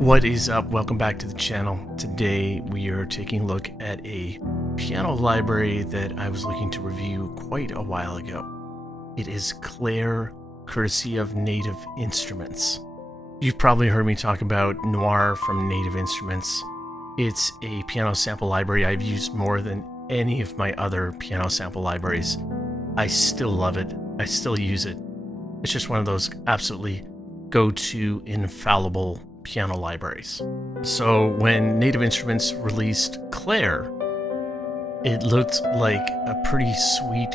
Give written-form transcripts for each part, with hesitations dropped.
What is up? Welcome back to the channel. Today we are taking a look at a piano library that I was looking to review quite a while ago. It is Claire, courtesy of Native Instruments. You've probably heard me talk about Noire from Native Instruments. It's a piano sample library I've used more than any of my other piano sample libraries. I still love it. I still use it. It's just one of those absolutely go-to infallible piano libraries. So when Native Instruments released Claire, it looked like a pretty sweet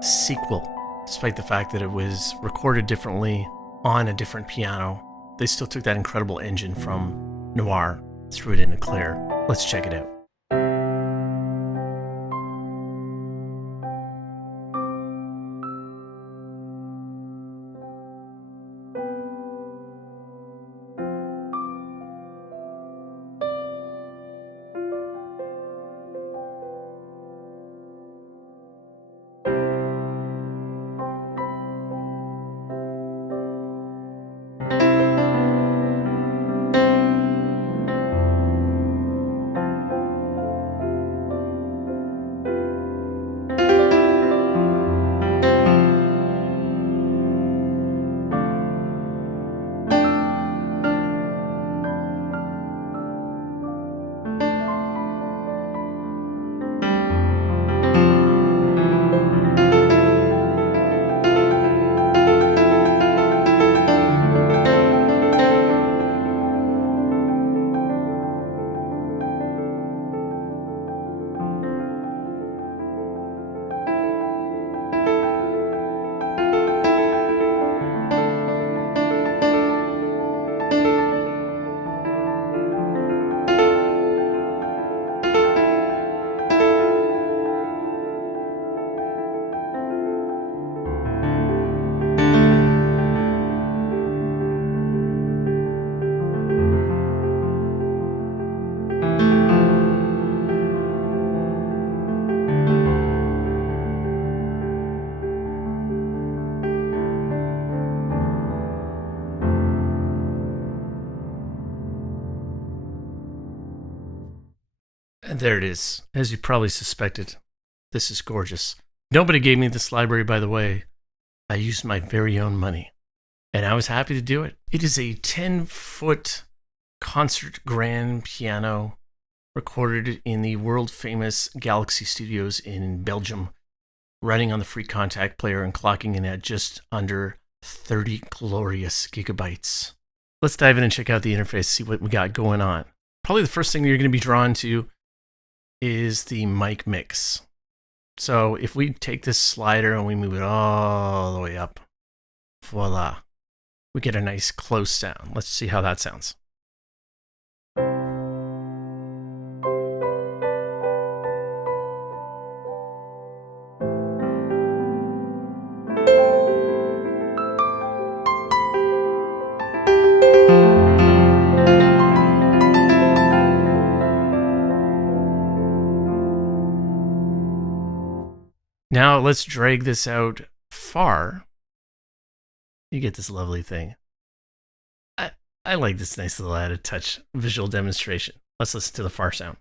sequel, despite the fact that it was recorded differently on a different piano. They still took that incredible engine from Noire, threw it into Claire. Let's check it out. And there it is. As you probably suspected, this is gorgeous. Nobody gave me this library, by the way. I used my very own money, and I was happy to do it. It is a 10-foot concert grand piano recorded in the world-famous Galaxy Studios in Belgium, running on the free contact player and clocking in at just under 30 glorious gigabytes. Let's dive in and check out the interface, see what we got going on. Probably the first thing you're going to be drawn to is the mic mix. So if we take this slider and we move it all the way up, voila, we get a nice close sound. Let's see how that sounds. Now let's drag this out far. You get this lovely thing. I like this nice little added touch visual demonstration. Let's listen to the far sound.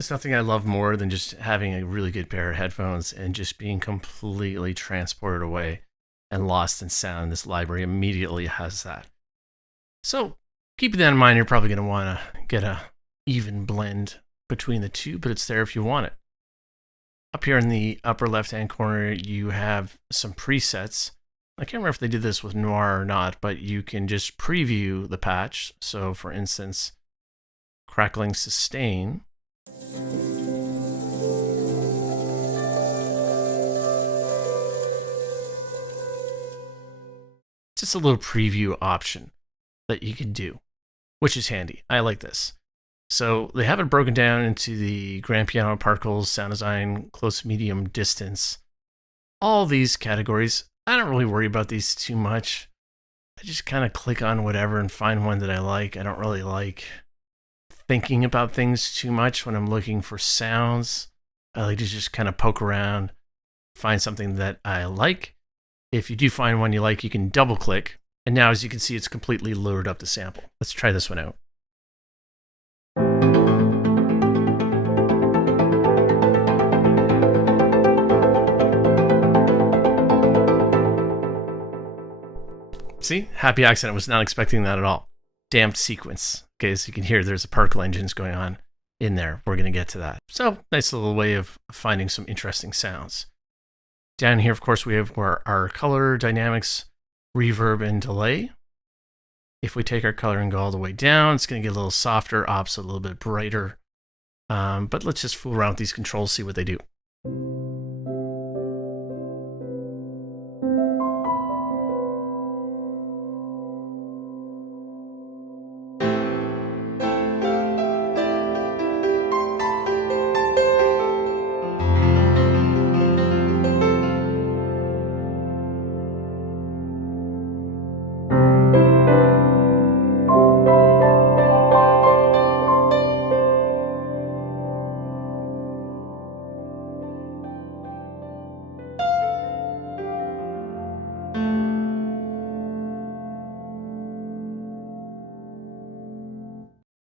There's nothing I love more than just having a really good pair of headphones and just being completely transported away and lost in sound. This library immediately has that. So keeping that in mind, you're probably going to want to get a even blend between the two, but it's there if you want it. Up here in the upper left-hand corner, you have some presets. I can't remember if they did this with Noire or not, but you can just preview the patch. So for instance, crackling sustain. just a little preview option that you can do, which is handy. I like this. So they have it broken down into the grand piano, particles, sound design, close, medium, distance. All these categories. I don't really worry about these too much. I just kind of click on whatever and find one that I like. I don't really like thinking about things too much when I'm looking for sounds. I like to just kind of poke around, find something that I like. If you do find one you like, you can double click. And now, as you can see, it's completely loaded up the sample. Let's try this one out. See, happy accident. I was not expecting that at all. Damped sequence. Okay, as you can hear, there's a particle engines going on in there. We're going to get to that. So, nice little way of finding some interesting sounds. Down here, of course, we have our color, dynamics, reverb, and delay. If we take our color and go all the way down, it's going to get a little softer, ops a little bit brighter. But let's just fool around with these controls, see what they do.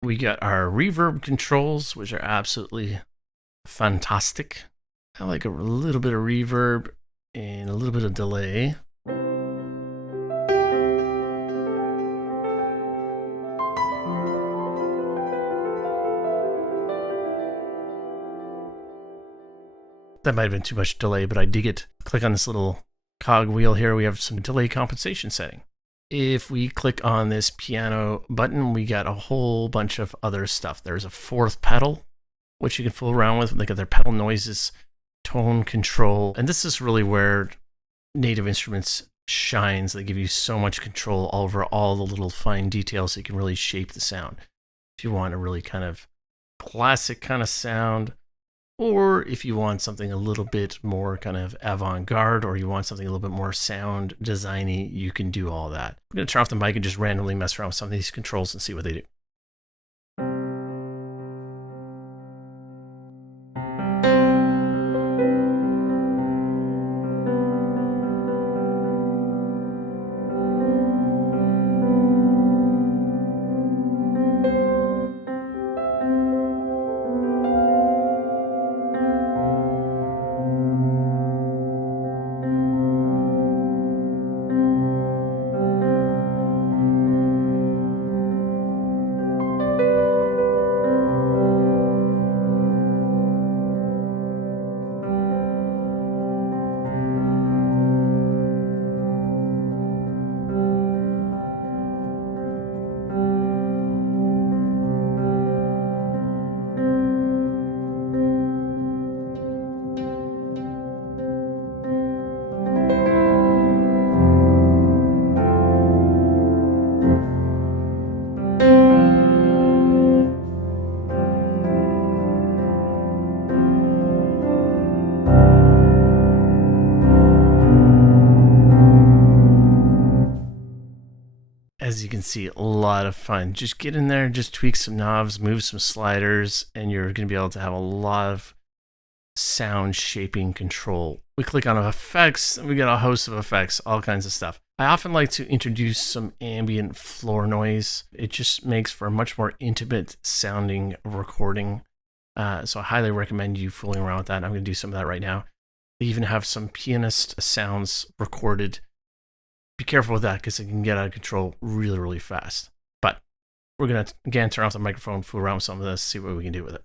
We got our reverb controls, which are absolutely fantastic. I like a little bit of reverb and a little bit of delay. That might have been too much delay, but I dig it. Click on this little cog wheel here. We have some delay compensation setting. If we click on this piano button, we got a whole bunch of other stuff. There's a fourth pedal, which you can fool around with. They got their pedal noises, tone control. And this is really where Native Instruments shines. They give you so much control over all the little fine details so you can really shape the sound. If you want a really kind of classic kind of sound, or if you want something a little bit more kind of avant-garde, or you want something a little bit more sound designy, you can do all that. I'm going to turn off the mic and just randomly mess around with some of these controls and see what they do. As you can see, a lot of fun. Just get in there, just tweak some knobs, move some sliders, and you're going to be able to have a lot of sound shaping control. We click on effects, and we got a host of effects, all kinds of stuff. I often like to introduce some ambient floor noise. It just makes for a much more intimate sounding recording. So I highly recommend you fooling around with that. I'm going to do some of that right now. They even have some pianist sounds recorded. Be careful with that because it can get out of control really, really fast. But we're going to, again, turn off the microphone, fool around with some of this, see what we can do with it.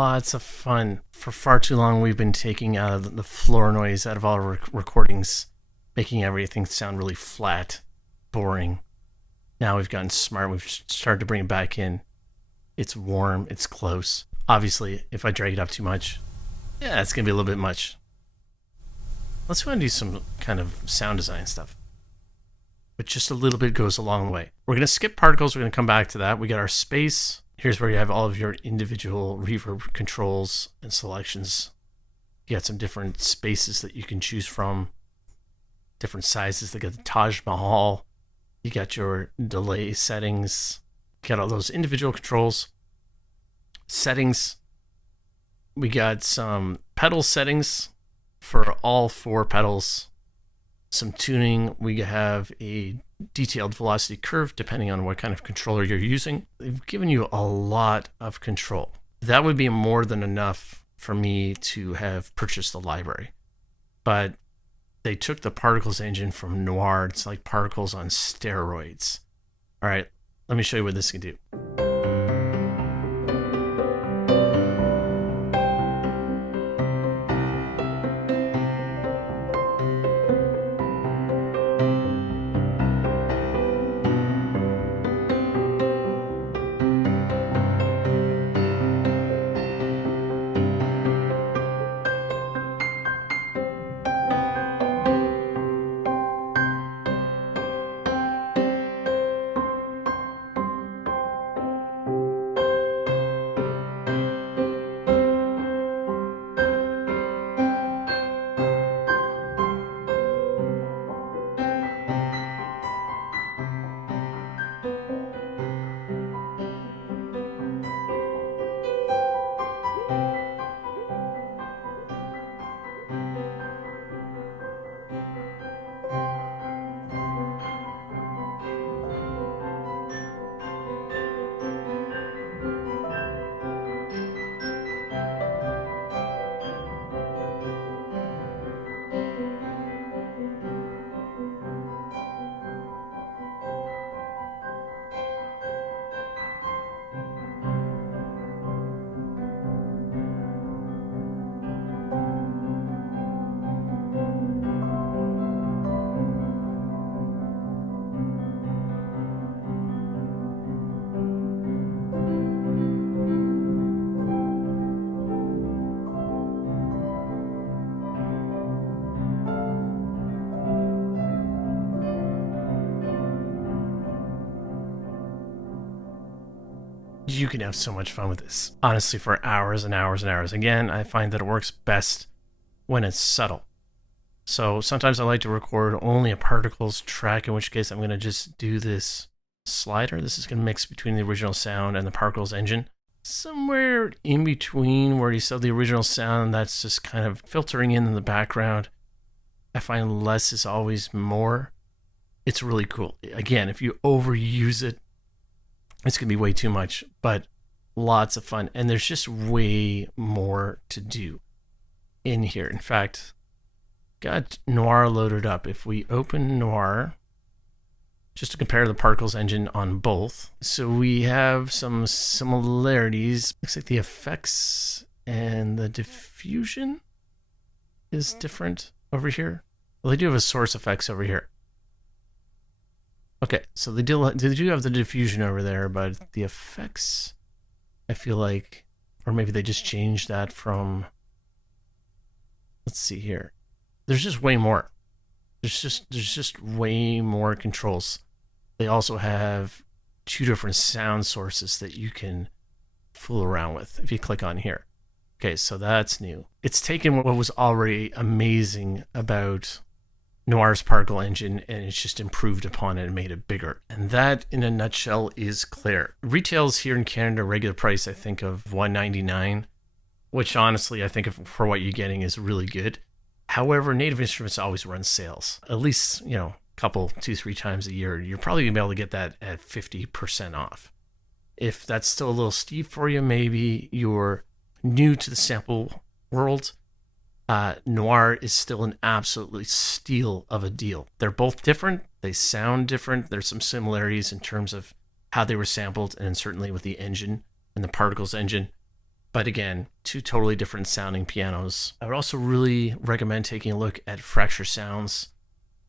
lots of fun. For far too long, we've been taking the floor noise out of all our recordings, making everything sound really flat, boring. Now we've gotten smart. We've started to bring it back in. It's warm. It's close. Obviously, if I drag it up too much, yeah, it's going to be a little bit much. Let's go and do some kind of sound design stuff. But just a little bit goes a long way. We're going to skip particles. We're going to come back to that. We got our space. Here's where you have all of your individual reverb controls and selections. You got some different spaces that you can choose from. Different sizes. They got the Taj Mahal. You got your delay settings. You got all those individual controls. Settings. We got some pedal settings for all 4 pedals. Some tuning. We have a detailed velocity curve depending on what kind of controller you're using. They've given you a lot of control. That would be more than enough for me to have purchased the library. But they took the Particles engine from Noire. It's like Particles on steroids. All right, let me show you what this can do. You can have so much fun with this, honestly, for hours and hours and hours. Again, I find that it works best when it's subtle. So sometimes I like to record only a particles track, in which case I'm going to just do this slider. This is going to mix between the original sound and the Particles engine. Somewhere in between where you saw the original sound, that's just kind of filtering in the background. I find less is always more. It's really cool. Again, if you overuse it, it's going to be way too much, but lots of fun. And there's just way more to do in here. In fact, got Noire loaded up. If we open Noire, just to compare the Particles engine on both. So we have some similarities. Looks like the effects and the diffusion is different over here. Well, they do have a source effects over here. Okay, so they do have the diffusion over there, but the effects, I feel like, or maybe they just changed that from, let's see here. There's just way more. There's just way more controls. They also have 2 different sound sources that you can fool around with if you click on here. Okay, so that's new. It's taken what was already amazing about Noire's particle engine, and it's just improved upon it and made it bigger. And that, in a nutshell, is Claire. Retails here in Canada, regular price, I think, of $199, which honestly, I think for what you're getting is really good. However, Native Instruments always runs sales, at least, a couple, 2-3 times a year. You're probably gonna be able to get that at 50% off. If that's still a little steep for you, maybe you're new to the sample world, Noire is still an absolutely steal of a deal. They're both different. They sound different. There's some similarities in terms of how they were sampled, and certainly with the engine and the Particles engine. But again, two totally different sounding pianos. I would also really recommend taking a look at Fracture Sounds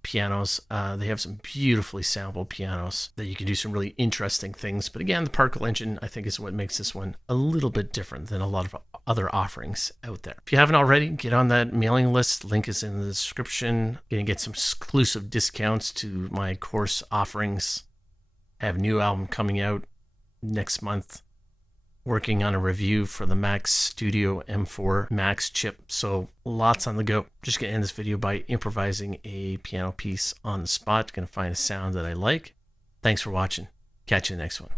pianos. They have some beautifully sampled pianos that you can do some really interesting things. But again, the particle engine, I think, is what makes this one a little bit different than a lot of other offerings out there. If you haven't already, get on that mailing list. Link is in the description. You're going to get some exclusive discounts to my course offerings. I have a new album coming out next month. Working on a review for the Max Studio M4 Max chip, so lots on the go. Just gonna end this video by improvising a piano piece on the spot. Gonna find a sound that I like. Thanks for watching. Catch you in the next one.